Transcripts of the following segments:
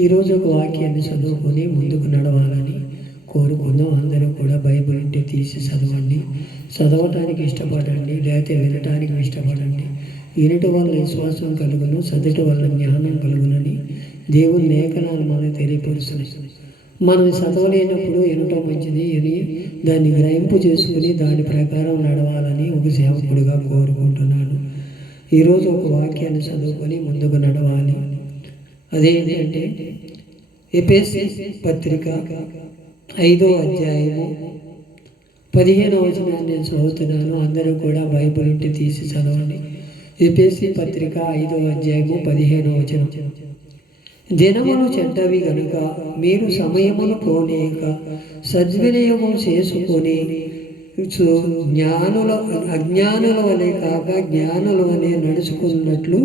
ఈరోజు ఒక వాక్యాన్ని చదువుకొని ముందుకు నడవాలని కోరుకుందాం. అందరూ కూడా బైబిల్ ఉంటే తీసి చదవండి, చదవటానికి ఇష్టపడండి, లేకపోతే వినటానికి ఇష్టపడండి. వినటం వల్ల విశ్వాసం కలుగును, చదవటం వల్ల జ్ఞానం కలుగునని దేవుని లేఖనాలు మనకు తెలియపరుస్తున్నాయి. మనం చదవలేనప్పుడు వినటం మంచిది అని దాన్ని గ్రహింపు చేసుకుని దాని ప్రకారం నడవాలని ఒక సేవకుడిగా కోరుకుంటున్నాను. ఈరోజు ఒక వాక్యాన్ని చదువుకొని ముందుకు నడవాలి. అదేంటంటే ఎఫెసీ పత్రిక 5వ అధ్యాయము 15వ వచనాన్ని నేను చదువుతున్నాను. అందరూ కూడా బైబిల్ ఉంటే తీసి చదవండి. ఎఫెసీ పత్రిక 5వ అధ్యాయము 15వ వచనం. దినములు చెడ్డవి గనుక మీరు సమయమును పోనీయక సద్వినియోగం చేసుకొని అజ్ఞానుల వలె కాక జ్ఞానుల వలె నడుచుకున్నట్లు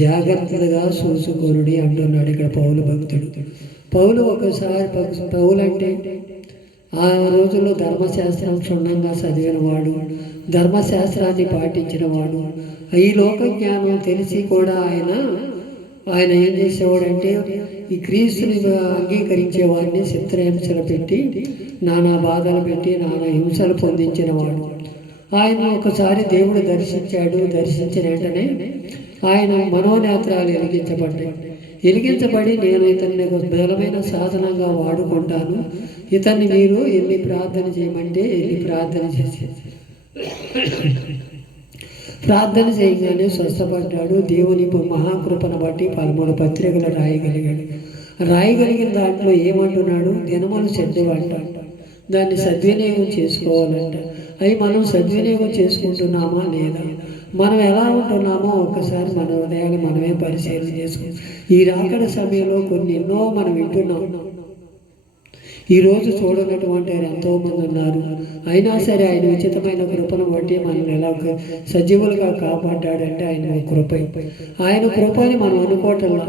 జాగ్రత్తగా చూసుకొనుడి అంటున్నాడు ఇక్కడ పౌలు భక్తుడు. పౌలు అంటే ఆ రోజుల్లో ధర్మశాస్త్రం క్షుణ్ణంగా చదివినవాడు, ధర్మశాస్త్రాన్ని పాటించినవాడు. ఈ లోక జ్ఞానం తెలిసి కూడా ఆయన ఏం చేసేవాడంటే ఈ క్రీస్తుని అంగీకరించే వాడిని చిత్రహింసలు పెట్టి, నానా బాధలు పెట్టి, నానా హింసలు పొందించినవాడు. ఆయన ఒకసారి దేవుడు దర్శించిన వెంటనే ఆయన మనోనేత్రాలు వెలిగించబడి నేను ఇతన్ని ఒక బలమైన సాధనంగా వాడుకుంటాను, ఇతన్ని మీరు ఎన్ని ప్రార్థన చేయమంటే ఎన్ని ప్రార్థన చేయగానే స్వస్థపడ్డాడు. దేవుని మహాకృపను బట్టి 13 పత్రికలు రాయగలిగిన దాంట్లో ఏమంటున్నాడు? దినములు చెడ్డవంట, దాన్ని సద్వినియోగం చేసుకోవాలంట. అవి మనం సద్వినియోగం చేసుకుంటున్నామా లేదా, మనం ఎలా ఉంటున్నామో ఒక్కసారి మన హృదయాన్ని మనమే పరిశీలన చేసుకుంటాం. ఈ రాకడ సమయంలో ఎన్నో మనం వింటున్నాం. ఈరోజు చూడనటువంటి వారు ఎంతోమంది ఉన్నారు. అయినా సరే ఆయన ఉచితమైన కృపను బట్టి మనం ఎలా సజీవులుగా కాపాడ్డాడంటే ఆయన కృప. ఆయన కృపని మనం అనుకోవటంలా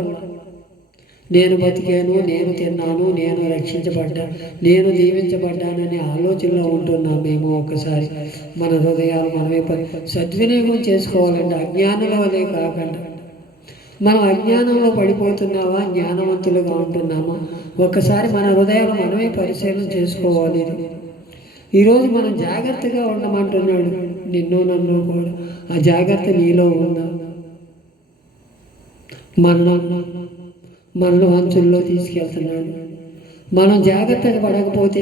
నేను బతికాను, నేను తిన్నాను, నేను రక్షించబడ్డాను, నేను దీవించబడ్డాననే ఆలోచనలో ఉంటున్నామేమో. ఒకసారి మన హృదయాలు మనమే సద్వినియోగం చేసుకోవాలంటే అజ్ఞానుల వలె కాకుండా. మనం అజ్ఞానంలో పడిపోతున్నావా, జ్ఞానవంతులుగా ఉంటున్నామా? ఒక్కసారి మన హృదయాలు మనమే పరిశీలన చేసుకోవాలి. ఈరోజు మనం జాగ్రత్తగా ఉండమంటున్నాడు నిన్ను నన్ను కూడా. ఆ జాగ్రత్త నీలో ఉందా? మనలో అంచుల్లో తీసుకెళ్తున్నాడు. మనం జాగ్రత్తగా పడకపోతే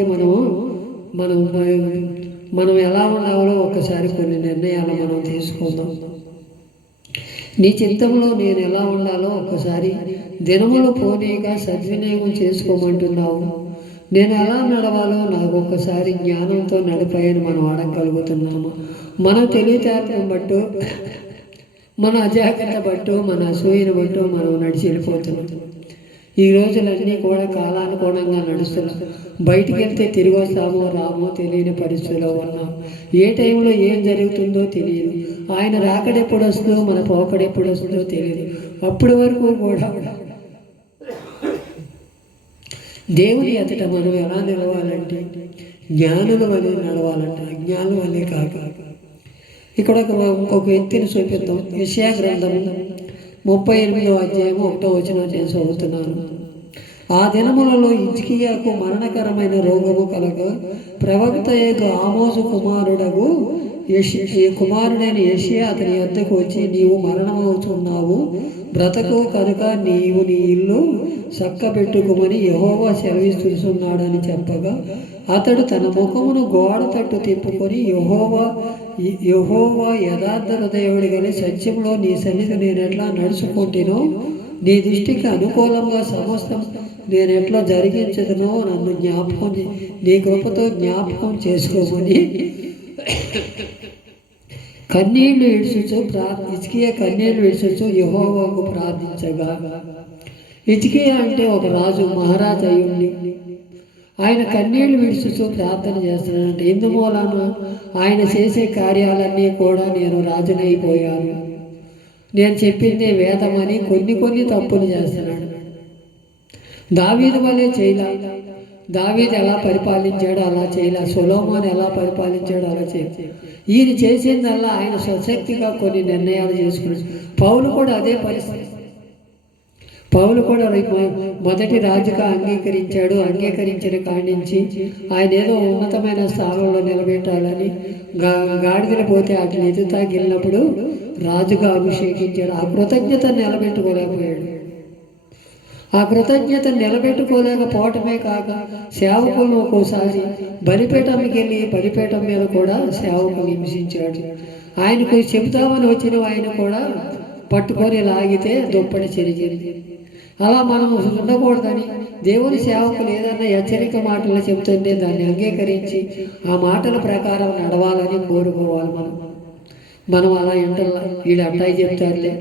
మనం ఎలా ఉండాలో ఒక్కసారి కొన్ని నిర్ణయాలు మనం తీసుకుందాం. నీ చిత్తంలో నేను ఎలా ఉండాలో ఒక్కసారి దినములు పోనీగా సద్వినియోగం చేసుకోమంటున్నావు. నేను ఎలా నడవాలో నాకు ఒక్కసారి జ్ఞానంతో నడిపాయని మనం అడగగలుగుతున్నాము. మన తెలివితేటలను బట్టు, మన అజాగ్రత్త బట్టు, మన అసూయను బట్టు మనం నడిచి వెళ్ళిపోతున్నాం. ఈ రోజులన్నీ కూడా కాలానుగుణంగా నడుస్తున్నాం. బయటికి వెళ్తే తిరిగి వస్తామో రామో తెలియని పరిస్థితిలో ఉన్నాం. ఏ టైంలో ఏం జరుగుతుందో తెలియదు. ఆయన రాకడెప్పుడు వస్తుందో, మన పోకడెప్పుడు వస్తుందో తెలియదు. అప్పటి వరకు కూడా దేవుని ఎదుట మనం ఎలా నిలవాలంటే జ్ఞానుల వల్లే నడవాలంటే, అజ్ఞానుల వల్లే కాక. ఇక్కడ ఇంకొక వ్యక్తిని చూపిద్దాం. యెషయా గ్రంథం 38వ అధ్యాయము 1వ వచనం చేసి చదువుతున్నాను. ఆ దినములలో హిజ్కియాకు మరణకరమైన రోగము కలగ ప్రవక్త ఆమోసు కుమారుడైన యెషయా అతని వద్దకు వచ్చి, నీవు మరణమవుతున్నావు, బ్రతకు కనుక నీవు నీ ఇల్లు చక్కబెట్టుకోమని యెహోవా సెలవిస్తున్నాడని చెప్పగా, అతడు తన ముఖమును గోడ తట్టు తిప్పుకొని, యెహోవా యథార్థ హృదయుడు గని సత్యంలో నీ సన్నిధి నేను ఎట్లా నడుచుకుంటేనో, నీ దృష్టికి అనుకూలంగా సమస్తం నేను ఎట్లా జరిగించదునో నన్ను నీ కృపతో జ్ఞాపకం చేసుకోమని కన్నీళ్లు విడిచొచ్చు యెహోవాకు ప్రార్థించగా. హిజ్కియా అంటే ఒక రాజు, మహారాజు అయ్యుండి ఆయన కన్నీళ్లు విడిచొచ్చు ప్రార్థన చేస్తున్నాడంటే ఇందుమూలన ఆయన చేసే కార్యాలన్నీ కూడా నేను రాజునైపోయాను, నేను చెప్పిందే వేదమని కొన్ని తప్పులు చేస్తున్నాడు. దావీదు వలె చేయలే. దావీదు ఎలా పరిపాలించాడో అలా చేయలే. సొలొమోను ఎలా పరిపాలించాడో అలా చేయలే. ఈయన చేసిందల్లా ఆయన స్వశక్తిగా కొన్ని నిర్ణయాలు చేసుకున్నాడు. పౌలు కూడా అదే పరిస్థితి. పౌలు కూడా మొదటి రాజుగా అంగీకరించాడు. అంగీకరించిన కాడి నుంచి ఆయన ఏదో ఉన్నతమైన స్థానంలో నిలబెట్టాలని గాడిదలు పోతే వాటిని ఎదుతాగిలినప్పుడు రాజుగా అభిషేకించాడు. ఆ కృతజ్ఞతను నిలబెట్టుకోలేకపోయాడు. ఆ కృతజ్ఞతను నిలబెట్టుకోలేకపోవటమే కాక సేవకులు ఒక్కోసారి బలిపీఠంకి వెళ్ళి బలిపీఠం మీద కూడా సేవకులు హింసించాడు. ఆయనకు చెబుతామని వచ్చిన ఆయన కూడా పట్టుకొని లాగితే దుప్పటి చెరిగింది. అలా మనం ఉండకూడదని దేవుని సేవకులు ఏదన్నా హెచ్చరిక మాటలు చెబుతుంటే దాన్ని అంగీకరించి ఆ మాటల ప్రకారం నడవాలని కోరుకోవాలి. మనం అలా ఇంటల్లా వీళ్ళు అట్టాయి చెప్తారులే,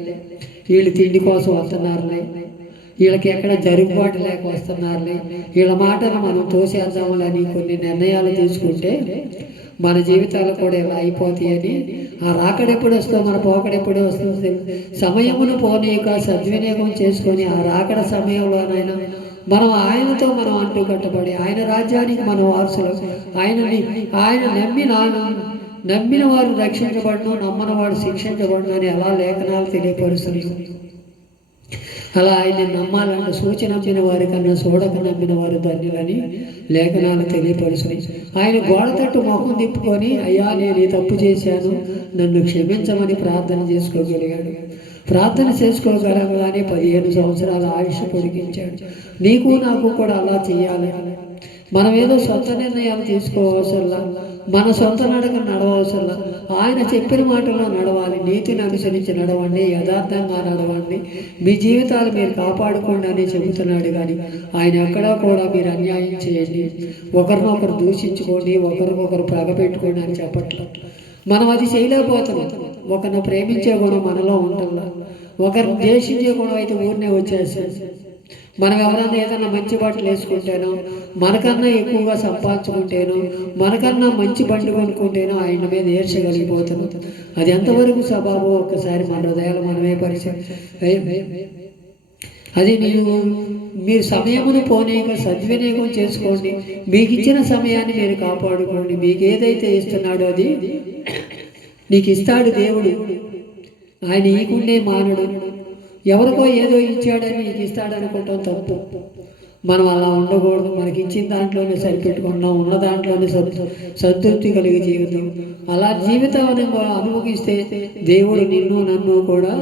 వీళ్ళు తిండి కోసం వస్తున్నారులే, వీళ్ళకి ఎక్కడ జరుగుబాటు లేక వస్తున్నారులే, వీళ్ళ మాటలు మనం తోసేద్దాములని కొన్ని నిర్ణయాలు తీసుకుంటే మన జీవితాలు కూడా ఇలా అయిపోతాయని, ఆ రాకడెప్పుడు వస్తుందో మన పోకడెప్పుడు వస్తుంది సమయమును పోనీక సద్వినియోగం చేసుకొని ఆ రాకడ సమయంలోనైనా మనం ఆయనతో మనం అంటూ కట్టబడి ఆయన రాజ్యానికి మన వారసులు, ఆయన నమ్మిన వారు రక్షించబడను, నమ్మని వాడు శిక్షించబడను అని అలా లేఖనాలు తెలియపరుస్తున్నాయి. అలా ఆయన్ని నమ్మాలంటే సూచన నమ్మిన వారి కన్నా చూడక నమ్మిన వారు ధన్యులని లేఖనాలు తెలియపరుస్తున్నాయి. ఆయన గోడ తట్టు మొహం తిప్పుకొని అయ్యా నేను ఈ తప్పు చేశాను నన్ను క్షమించమని ప్రార్థన చేసుకోగలిగాడు. ప్రార్థన చేసుకోగలగానే 15 సంవత్సరాల ఆయుష్ పొడిగించాడు. నీకు నాకు కూడా అలా చేయాలి. మనం ఏదో సొంత నిర్ణయాలు తీసుకోవసరలా, మన సొంత నడక నడవసరలా, ఆయన చెప్పిన మాటల్లో నడవాలి. నీతిని అనుసరించి నడవండి, యథార్థంగా నడవండి, మీ జీవితాలు మీరు కాపాడుకోండి అని చెబుతున్నాడు. కానీ ఆయన ఎక్కడా కూడా మీరు అన్యాయం చేయండి, ఒకరినొకరు దూషించుకోండి, ఒకరికొకరు పగపెట్టుకోండి అని చెప్పట్లేదు. మనం అది చేయలేకపోతున్నాం. ఒకరిని ప్రేమించే గుణం మనలో ఉంటుందా, ఒకరిని ద్వేషించే గుణం అయితే ఊరినే వచ్చేస్తుంది. మనం ఎవరన్నా ఏదన్నా మంచి బట్టలు వేసుకుంటేనో, మనకన్నా ఎక్కువగా సంపాదించుకుంటేనో, మనకన్నా మంచి బండి కొనుక్కుంటేనో ఆయన మీద ఈర్షగలిగిపోతున్నాం. అది ఎంతవరకు స్వభావం ఒక్కసారి మన హృదయాలు మనమే పరిచయం. అది మీరు సమయమును పోనీక సద్వినియోగం చేసుకోండి. మీకు ఇచ్చిన సమయాన్ని మీరు కాపాడుకోండి. మీకు ఏదైతే ఇస్తున్నాడో అది నీకు ఇస్తాడు దేవుడు. ఆయన ఈకుండే మానడు. ఎవరికో ఏదో ఇచ్చాడని నీకు ఇస్తాడనుకుంటాం తప్పు. మనం అలా ఉండకూడదు. మనకి ఇచ్చిన దాంట్లోనే సరిపెట్టుకున్నాం, ఉన్న దాంట్లోనే సంతృప్తి కలిగే జీవితం. అలా జీవితాన్ని అనుభవిస్తే దేవుడు నిన్ను నన్ను కూడా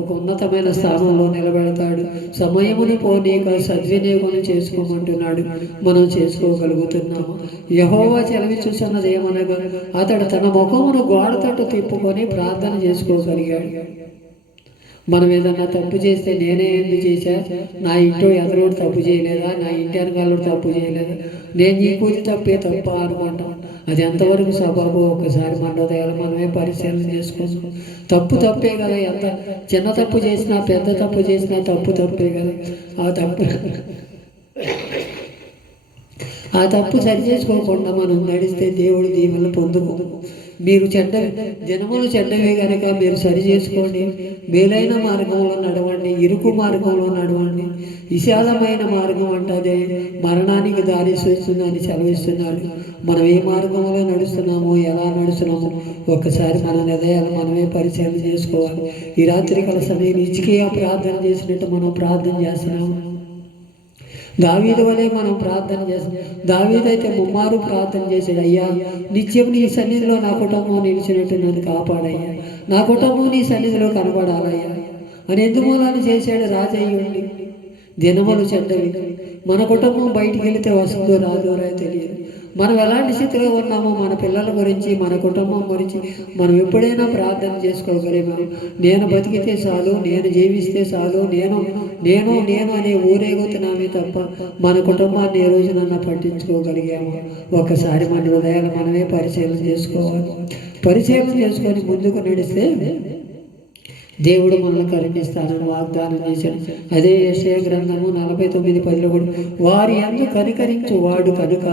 ఒక ఉన్నతమైన స్థానంలో నిలబెడతాడు. సమయమును పోనీక సద్వినియోగం చేసుకోమంటున్నాడు. మనం చేసుకోగలుగుతున్నాము. యెహోవా చెలవి చూస్తున్నది ఏమనగా అతడు తన ముఖమును గోడ తట్టు తిప్పుకొని ప్రార్థన చేసుకోగలిగాడు. మనం ఏదన్నా తప్పు చేస్తే నేనే ఎందుకు చేశా, నా ఇంట్లో ఎదరోడు తప్పు చేయలేదా, నా ఇంటి వెనకాలోడు తప్పు చేయలేదా, నేను ఈ పూజ తప్పే తప్ప అనుకుంటాం. అది ఎంతవరకు స్వభావం ఒకసారి మన హృదయాలు మనమే పరిశీలన చేసుకుంటాం. తప్పు తప్పే కదా, ఎంత చిన్న తప్పు చేసినా పెద్ద తప్పు చేసినా తప్పే కదా. ఆ తప్పు సరి చేసుకోకుండా మనం నడిస్తే దేవుడు దీవెనలు పొందుకోదు. మీరు జనములు చెడ్డవే కనుక మీరు సరి చేసుకోండి. మేలైన మార్గంలో నడవండి, ఇరుకు మార్గంలో నడవండి. విశాలమైన మార్గం అంటే అదే మరణానికి దారి చూస్తుందని సెలవిస్తున్నాడు. మనం ఏ మార్గంలో నడుస్తున్నామో, ఎలా నడుస్తున్నామో ఒక్కసారి మన హృదయాలు మనమే పరిశీలన చేసుకోవాలి. ఈ రాత్రికాల సమయం హిజ్కియా ప్రార్థన చేసినట్టు మనం ప్రార్థన చేస్తున్నాము. దావీదు వలె మనం ప్రార్థన చేస్తాం. దావీదు అయితే ముమ్మారు ప్రార్థన చేశాడు. అయ్యా నిత్యం నీ సన్నిధిలో నా కుటుంబం నిలిచినట్టు నన్ను కాపాడయ్యా, నా కుటుంబం నీ సన్నిధిలో కనబడాలయ్యా అని ఎందుమూలాన్ని చేశాడు. రాజయ్యుండి దినములు చెడ్డవి. మన కుటుంబం బయటికి వెళితే వస్తుందో రాదో తెలియదు. మనం ఎలాంటి స్థితిలో ఉన్నామో మన పిల్లల గురించి, మన కుటుంబం గురించి మనం ఎప్పుడైనా ప్రార్థన చేసుకోగలిగాము. నేను బతికితే చాలు, నేను జీవిస్తే చాలు, నేను నేను నేను అనే ఊరేగుతున్నామే తప్ప మన కుటుంబాన్ని ఏ రోజునన్నా పట్టించుకోగలిగాము. ఒకసారి మన హృదయాలు మనమే పరిశీలన చేసుకోవాలి. పరిశీలన చేసుకొని ముందుకు నడిస్తే దేవుడు మనల్ని కరుణిస్తానని వాగ్దానం చేశాడు. అదే యెషయా గ్రంథము 49:10 కూడా వారి యందు కనికరించు వాడు కనుక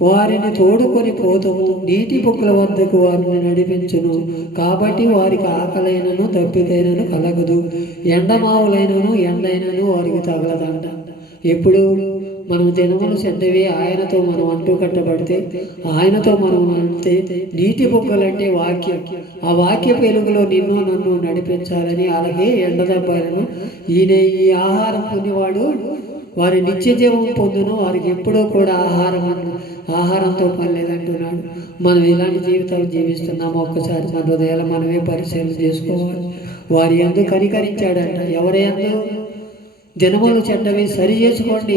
వారిని తోడుకొని పోతము, నీటి బుక్కల వద్దకు వారిని నడిపించును. కాబట్టి వారికి ఆకలైనను దప్పికైనను కలగదు, ఎండమావులైనను ఎండైనను వారికి తగలదంట. ఎప్పుడు మనం దినములు చెడ్డవి ఆయనతో మనం అంటూ కట్టబడితే, ఆయనతో మనం అంటే నీటి బొగ్గలంటే వాక్యం, ఆ వాక్య వెలుగులో నిన్ను నన్ను నడిపించాలని. అలాగే ఎండదబ్బాలను ఈయన ఈ ఆహారం పొందేవాడు వారి నిత్య జీవం పొందును, వారికి ఎప్పుడూ కూడా ఆహారంతో పని లేదంటున్నాడు. మనం ఎలాంటి జీవితాలు జీవిస్తున్నామో ఒక్కసారి మన హృదయాలు మనమే పరిశీలన చేసుకోవాలి. వారి యందు కనికరించాడంట. ఎవరి యందు? దినములు చెడ్డవి సరి చేసుకోండి,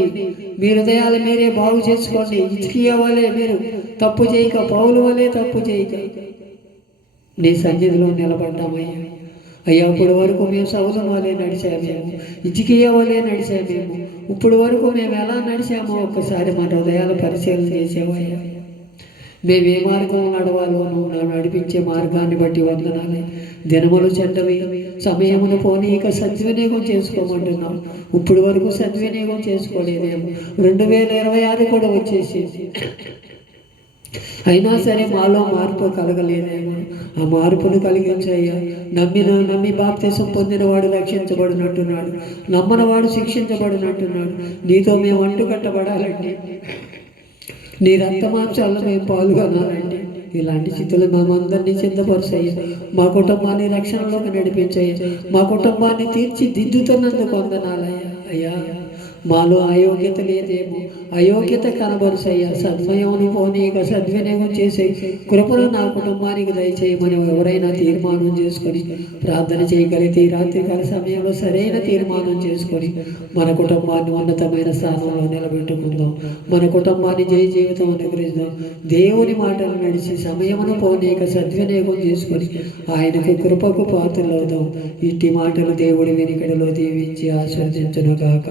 మీ హృదయాలు మీరే బాగు చేసుకోండి. హిజ్కియా వలె మీరు తప్పు చేయక, పౌలు వలె తప్పు చేయక నీ సన్నిధిలో నిలబడ్డామయ్యా. అయ్యా, ఇప్పుడు వరకు మేము సౌలు వలె నడిచామేమో, హిజ్కియా వలె నడిచామేమో, ఇప్పుడు వరకు మేము ఎలా నడిచామో ఒక్కసారి మన హృదయాలు పరిశీలన చేసేవయ్యా. మేము ఏ మార్గం నడవాలో నువ్వు నడిపించే మార్గాన్ని బట్టి వందనాలి. దినములు చెడ్డవి, సమయమును పోనీక సద్వినియోగం చేసుకోమంటున్నాం. ఇప్పుడు వరకు సద్వినియోగం చేసుకోలేదేమో. 2026 కూడా వచ్చేసేసి అయినా సరే మాలో మార్పు కలగలేదేమో. ఆ మార్పును కలిగించయ్యా. నమ్మి బాప్తిసం పొందినవాడు రక్షించబడినట్టున్నాడు, నమ్మనవాడు శిక్షించబడినట్టున్నాడు. నీతో మేము అంటుకట్టబడాలండి, నీ రక్తమాంసాలను మేము పాల్గొనాలండి. ఇలాంటి స్థితులు మేమందరినీ సిద్ధపరుచయ్యా. మా కుటుంబాన్ని రక్షణలోకి నడిపించయ్యా. మా కుటుంబాన్ని తీర్చిదిద్దుతున్నందుకు వందనాలయ్యా. అయ్యా, మాలో అయోగ్యత లేదేమో, అయోగ్యత కనబరుసయ్యా. సద్మయమును పోనీక సద్వినియోగం చేసే కృపను నా కుటుంబానికి దయచేయమని ఎవరైనా తీర్మానం చేసుకొని ప్రార్థన చేయగలిగితే ఈ రాత్రికాల సమయంలో సరైన తీర్మానం చేసుకొని మన కుటుంబాన్ని ఉన్నతమైన స్థానంలో నిలబెట్టుకుందాం. మన కుటుంబాన్ని జయ జీవితం అనుగ్రహిద్దాం. దేవుని మాటలు నడిచి సమయమును పోనీక సద్వినియోగం చేసుకొని ఆయనకు కృపకు పాత్రలవుదాం. ఇట్టి మాటలు దేవుడి వెనుకడిలో దీవించి ఆశీర్వదించును గాక.